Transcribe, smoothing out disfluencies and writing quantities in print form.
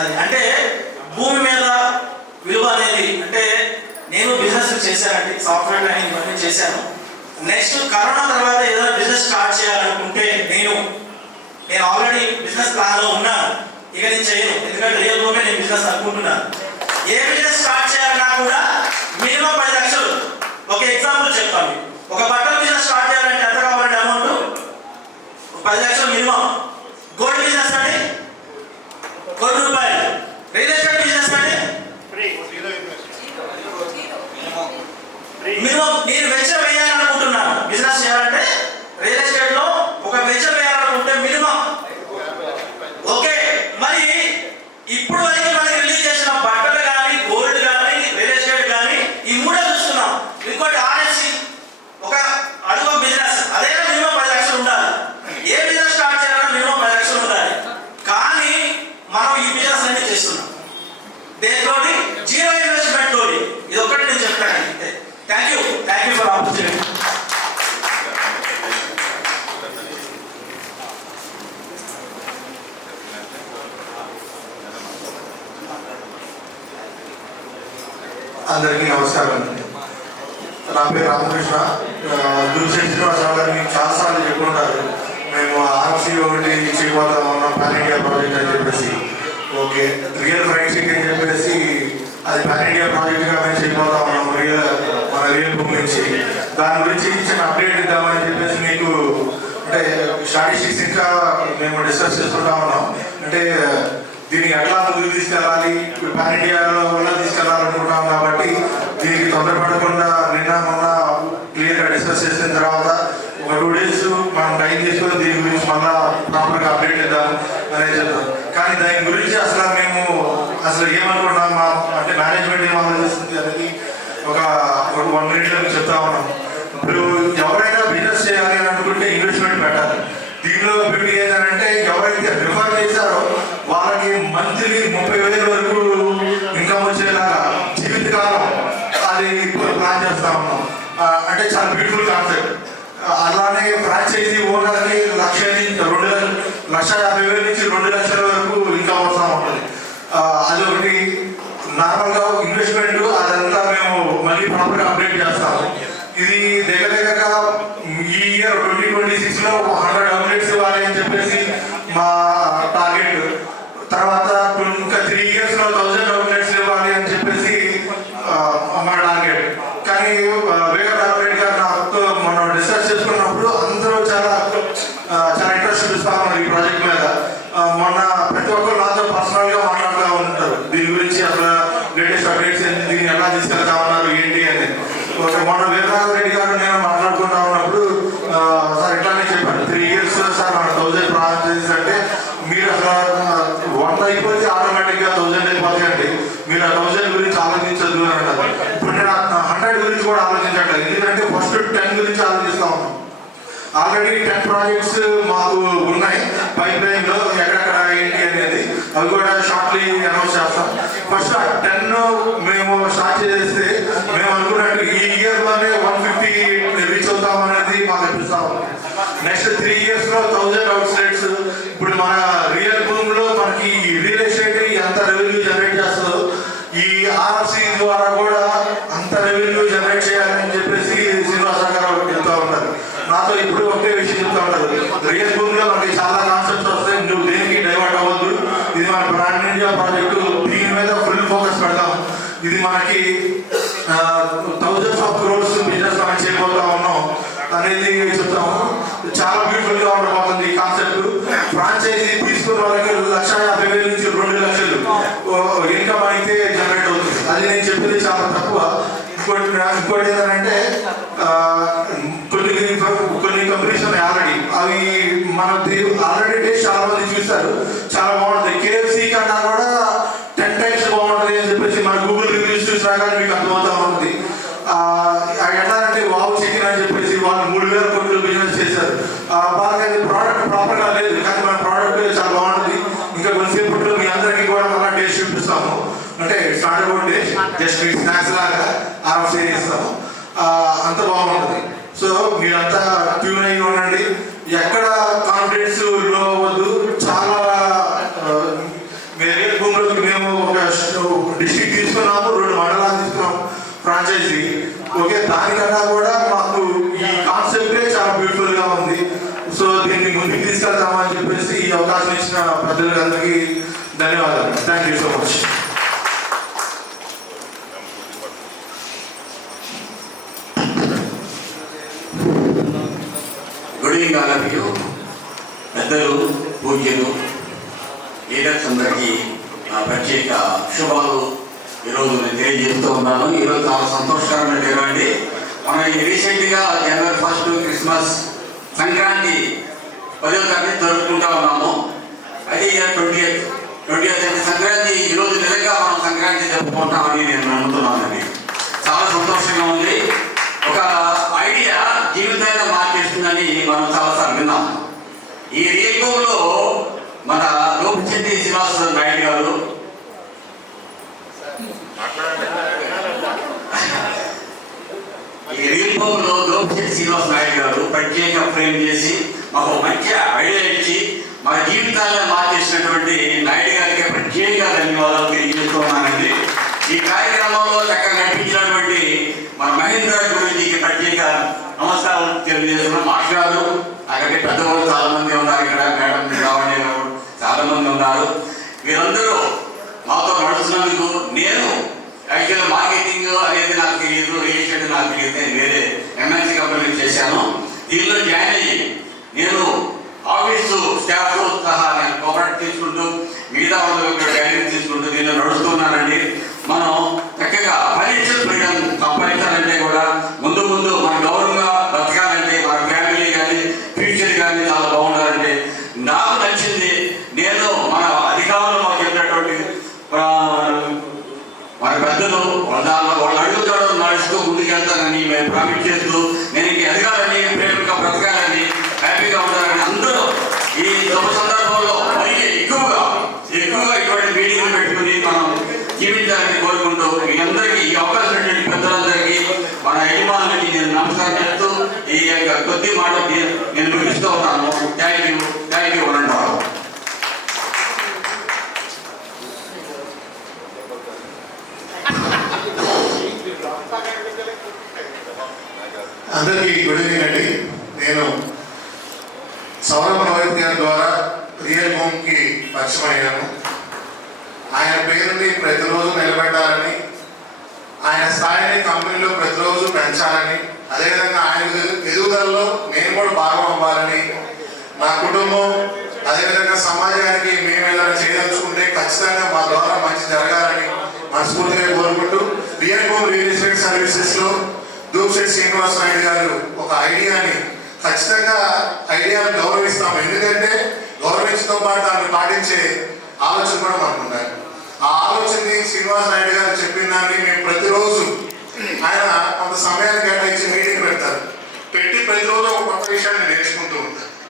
అది అంటే భూమి మీద విలువ అనేది. అంటే నేను బిజినెస్ చేశానండి, సాఫ్ట్వేర్ లైన్ ఇవన్నీ చేశాను. నెక్స్ట్ కరోనా తర్వాత ఏదైనా బిజినెస్ స్టార్ట్ చేయాలనుకుంటే నేను ఆల్రెడీ బిజినెస్ ప్లాన్లో ఉన్నాను. ఇక నేను చేయను, ఎందుకంటే రియల్ భూమి నేను బిజినెస్ అనుకుంటున్నాను. ఏ బిజినెస్ స్టార్ట్ చేయాలన్నా కూడా మినిమం 10 లక్షలు. ఒక ఎగ్జాంపుల్ చెప్తాను. ఒక బట్టల బిజినెస్ స్టార్ట్ చేయాలంటే ఎంత కావాలంటే అమౌంట్ 10 లక్షలు మినిమం. గోల్డ్ బిజినెస్ అంటే ₹1,00,00,000. రియల్ ఎస్టేట్ బిజినెస్ అంటే మినిమం. నేను వెంచర్ వేయాలనుకుంటున్నాను, బిజినెస్ చేయాలంటే రియల్ ఎస్టేట్ లో ఒక వెంచర్ వేయాలనుకుంటే మినిమం. ఓకే, మరి ఇప్పుడు వరకు మనకి రిలీజ్ చేసిన బట్టలు కానీ, గోల్డ్ కానీ, రియల్ ఎస్టేట్ కానీ ఈ మూడే చూస్తున్నాం. ఇంకోటి ఆర్ఎస్సి ఒక అడుగు బిజినెస్, అదే మినిమం 10 లక్షలు ఉండాలి. ఏ బిజినెస్ స్టార్ట్ చేయాలన్నా మినిమం 10 లక్షలు ఉండాలి. కానీ మనం ఈ బిజినెస్ అన్ని చేస్తున్నాం దేనితోటి? జీరో ఇన్వెస్ట్మెంట్ తోటి. ఇది ఒకటి నేను చెప్తాను. Thank you for opportunity. అందరికీ నమస్కారం. నా పేరు రామకృష్ణ. దూసరి శ్రీనివాసరావు గారు మీకు చాలాసార్లు చెప్పుకుంటారు, మేము ఆర్సీ ఒకటి చేయబోతా ఉన్నాం పాన్ ఇండియా ప్రాజెక్ట్ అని చెప్పేసి. ఓకే, రియల్ ఫ్రైట్సింగ్ అని చెప్పేసి అది పాన్ ఇండియా ప్రాజెక్ట్గా మేము చేయబోతా ఉన్నాం మన రియల్ బుక్ నుంచి. దాని గురించి చిన్న అప్డేట్ ఇద్దామని చెప్పేసి మీకు అంటే స్టాటిస్టిక్స్ ఇంకా మేము డిస్కస్ చేసుకుంటా ఉన్నాం. అంటే దీన్ని ఎట్లా ముందుకు తీసుకెళ్ళాలి, పాన్ ఇండియాలో వల్ల తీసుకెళ్ళాలనుకుంటాం. కాబట్టి దీనికి తొందరపడకుండా నిన్న మొన్న క్లియర్గా డిస్కస్ చేసిన తర్వాత ఒక 2 days మనం టైం తీసుకొని దీని గురించి మళ్ళీ ప్రాపర్గా అప్డేట్ ఇద్దాం అనేది చెప్తాం. కానీ దాని గురించి అసలు ఏమనుకుంటున్నాం, అంటే మేనేజ్మెంట్ ఏం ఆలోచిస్తుంది అనేది ఒక 1 minute చెప్తా ఉన్నాం. ఇప్పుడు ఎవరైనా బిజినెస్ చేయాలి అని అనుకుంటే ఇన్వెస్ట్మెంట్ పెట్టాలి. దీనిలో బ్యూటీ ఏంటంటే ఎవరైతే రిఫర్ చేశారో వాళ్ళకి మంత్లీ 30,000 వరకు ఇన్కమ్ వచ్చేలాగా జీవితకాలం అది ప్లాన్ చేస్తా ఉన్నాం. అంటే చాలా బ్యూటిఫుల్ కాన్సెప్ట్. అలానే ఫ్రాంచైజీ ఓనర్కి 1,50,000 నుంచి 2 లక్షల వరకు ఇన్కమ్ వస్తూ ఉంటుంది. అది ఒకటి. నార్మల్గా ఇన్వెస్ట్మెంట్ అదంతా మేము మళ్ళీ ప్రాపర్గా అప్డేట్ చేస్తాము. ఇది దగ్గరగా ఈ ఇయర్ 2026లో 100 అవుట్లెట్స్ ఇవ్వాలి అని చెప్పేసి మా టార్గెట్. తర్వాత ఇంకా 3 yearsలో 1000 అవుట్లెట్స్ ఇవ్వాలి అని చెప్పేసి మా టార్గెట్. కానీ వేగ టార్గెట్ గారు నాతో మనం డిస్కస్ చేసుకున్నప్పుడు అందరూ చాలా ఇంట్రెస్ట్ చూపిస్తా ఉన్నారు ఈ ప్రాజెక్ట్ మీద. మొన్న ప్రతి ఒక్కరు నాతో పర్సనల్గా మాట్లాడుతూ ఉంటారు దీని గురించి, అసలు లేటెస్ట్ అప్డేట్స్ ఏంటి, దీన్ని ఎలా తీసుకెళ్తా ఉన్నారు ఏంటి అని. మొన్న వీరరాఘవ రెడ్డి గారు నేను మాట్లాడుకుంటా ఉన్నప్పుడు సార్ ఇట్లానే చెప్పాను, 3 years సార్ మన 1000 ప్రాజెక్ట్స్ అంటే మీరు అసలు 100 అయిపోతే ఆటోమేటిక్గా 1000 అయిపోతాయండి, మీరు ఆ 1000 గురించి ఆలోచించద్దు అని అంటారు. ఇప్పుడు నేను 100 గురించి కూడా ఆలోచించట్లేదు, ఎందుకంటే ఫస్ట్ 10 గురించి ఆలోచిస్తా ఉన్నాం. ఆల్రెడీ 10 ప్రాజెక్ట్స్ మాకు ఉన్నాయి పైప్ లైన్లో, ఎక్కడెక్కడ ఏంటి అనేది అవి కూడా షార్ట్లీ అనౌన్స్ చేస్తాం. ఫస్ట్ ఆ 10 మేము స్టార్ట్ చేస్తే మేము అనుకున్నట్టు ఈ ఇయర్లోనే 150 రీచ్ అవుతాం అనేది మాకు అనిపిస్తా ఉంది. Next 3 yearsలో 1000 outlets. ఇప్పుడు మన రియల్ భూమిలో మనకి రియల్ ఎస్టేట్ ఎంత రెవెన్యూ జనరేట్ చేస్తుందో ఈ ఆర్ఎఫ్సి ద్వారా కూడా అంత రెవెన్యూ జనరేట్ చేయాలని చెప్పేసి శ్రీనివాసరావు గారు చెప్తా ఉంటారు. నాతో ఇప్పుడు ఒకే విషయం చెప్తా ఉంటారు, రియల్ భూమిలో మనకి చాలా కాన్సెప్ట్స్ వస్తాయి, నువ్వు దేనికి డైవర్ట్ అవ్వద్దు, ఇది మన పాన్ ఇండియా ప్రాజెక్టు, దీని మీద ఫుల్ ఫోకస్ పెడతాం. ఇది మనకి thousands of crores బిజినెస్ మనం చేయబోతా ఉన్నాం అనేది చెప్తాము. చాలా బ్యూటిఫుల్ గా ఉండబోతుంది ఈ కాన్సెప్ట్. ఫ్రాంచైజీ తీసుకున్న వాళ్ళకి 1,50,000 నుంచి 2 లక్షలు ఇన్కమ్ అయితే జనరేట్ అవుతుంది. అది నేను చెప్పింది చాలా తక్కువ. ఇంకోటి ఏంటంటే కొన్ని కంపెనీస్ ఉన్నాయి ఆల్రెడీ, అవి మన ఆల్రెడీ టేస్ట్ చాలా మంది చూస్తారు, చాలా బాగుంటుంది. కేఎఫ్సీ కన్నా కూడా 10 times బాగుంటుంది అని చెప్పేసి మన గూగుల్ రివ్యూస్ చూసినా కానీ మీకు అర్థమవుతా ఉంటుంది. ఎలా అంటే వావ్ చికెన్ అని చెప్పేసి వాళ్ళు 3,000 కోట్లు బిజినెస్ చేశారు. బాగా ప్రోడక్ట్ ప్రాపర్గా లేదు, కానీ మన ప్రోడక్ట్ చాలా బాగుంటుంది. ఇంకా కొంతసేపట్లో మీ అందరికీ కూడా మళ్ళీ టేస్ట్ చూపిస్తాము. అంటే స్టార్ట్ అవుట్ టేస్ట్ జస్ట్ మీ స్నాక్స్ లాగా ఆఫ్ చేస్తాము, అంత బాగుంటుంది. సో మీరంతా ట్యూన్ అయ్యి ఉండండి, ఎక్కడ కాన్ఫిడెన్స్ లో అవ్వద్దు. చాలా వేరే భూమిలోకి కన్నా కూడా మాకు ఈ కాన్సెప్టే చాలా బ్యూటిఫుల్ గా ఉంది. సో దీన్ని ముందుకు తీసుకెళ్తామని చెప్పేసి ఈ అవకాశం ఇచ్చిన పెద్దలందరికీ ధన్యవాదాలు. Thank you so much. Good evening all of you. పెద్దలు, పూజ్యులు, లీడర్స్ అందరికీ నా ప్రత్యేక శుభాలు ఈరోజు నేను తెలియజేస్తూ ఉన్నాను. ఈరోజు చాలా సంతోషకరమైన దినం అండి. మనం రీసెంట్గా జనవరి 1 క్రిస్మస్, సంక్రాంతి 10వ తారీఖు జరుపుకుంటా ఉన్నాము. అది 20th అంటే సంక్రాంతి ఈరోజు నిజంగా మనం సంక్రాంతి జరుపుకుంటామని నేను నమ్ముతున్నానండి. చాలా సంతోషంగా ఉంది. ఒక ఐడియా జీవితాన్ని మార్చేస్తుందని మనం చాలాసార్లు విన్నాం. ఈ రియల్లో మన లోపిశెట్టి శ్రీనివాస నాయుడు గారు లోపిశెట్టి శ్రీనివాస నాయుడు గారు ప్రత్యేక ఫ్రేమ్ చేసి మాకు మంచి ఐడియా ఇచ్చి మన జీవితాలను మార్చేసినటువంటి నాయుడు గారికి ప్రత్యేక ధన్యవాదాలు తెలియజేస్తున్నానండి. ఈ కార్యక్రమంలో చక్కగా నడిపించినటువంటి మన మహేంద్ర గురించి ప్రత్యేక నమస్కారం తెలియజేస్తున్నాం. మాట్లాడు అక్కడికి పెద్దవాళ్ళు చాలా మంది ఉన్నారు, ఇక్కడ మేడం రావణి గారు చాలా మంది ఉన్నారు. వీరందరూ మాతో నడుస్తున్నందుకు నేను యాక్చువల్ మార్కెటింగ్ అనేది నాకు తెలియదు, రియల్ ఎస్టేట్ నాకు తెలియదు. నేను వేరే ఎంఎన్సీ కంపెనీలు చేశాను. దీనిలో జాయిన్ అయ్యి నేను ఆఫీసు స్టాఫ్ సహా నేను కోఆపరేట్ తీసుకుంటూ మిగతా వాళ్ళు గైడెన్స్ తీసుకుంటూ దీనిలో నడుస్తున్నానండి. మనం చక్కగా ఫైనాన్షియల్ ఫ్రీడమ్ సంపాదించాలంటే కూడా ముందు మన గౌరవంగా బతకాలంటే మన ఫ్యామిలీ కానీ ఫ్యూచర్ కానీ చాలా బాగుండాలంటే నాకు నచ్చింది. నేను మన అధికారులు మాకు చెప్పినటువంటి మన పెద్దలు వాళ్ళు అడుగుతాడు నడుస్తూ ముందుకెళ్తానని మేము ప్రామిస్ చేస్తూ నేను ఇంక ఎదగాలని, ప్రేమగా బ్రతకాలని, హ్యాపీగా ఉండాలని అందరూ ఈ శుభ సందర్భంలో మరీ ఎక్కువగా ఇటువంటి మీటింగ్లు పెట్టుకుని మనం జీవించాలని కోరుకుంటూ మీ అందరికీ ఈ అవకాశం ఉన్నటువంటి పెద్దలందరికీ మన యజమానులకి నేను నమస్కారం చేస్తూ ఈ యొక్క కొద్ది మాట నేను ముగిస్తూ ఉన్నాను. థ్యాంక్ యూ అనంటారు. అందరికీ గుడ్ ఈవినింగ్ అండి. నేను సౌరభ రోహిత్ గారి ద్వారా రియల్ హోమ్కి పరిచయం అయ్యాను. ఆయన పేరుని ప్రతిరోజు నిలబెట్టాలని, ఆయన స్థాయిని కంపెనీలో ప్రతిరోజు పెంచాలని, అదేవిధంగా ఆయన ఎదుగుదలలో నేను కూడా భాగం అవ్వాలని, నా కుటుంబం అదేవిధంగా సమాజానికి మేము ఏదైనా చేయదలుచుకుంటే ఖచ్చితంగా మా ద్వారా మంచి జరగాలని మనస్ఫూర్తిగా కోరుకుంటూ రియల్ హోమ్ రియల్ ఎస్టేట్ సర్వీసెస్లో దూప్శెట్టి శ్రీనివాస నాయుడు గారు ఒక ఐడియాని ఖచ్చితంగా ఐడియాను గౌరవిస్తాము. ఎందుకంటే గౌరవించడంతో పాటు దాన్ని పాటించే ఆలోచన కూడా మనకు ఉండాలి. ఆ ఆలోచనని శ్రీనివాస నాయుడు గారు చెప్పిన దాన్ని మేము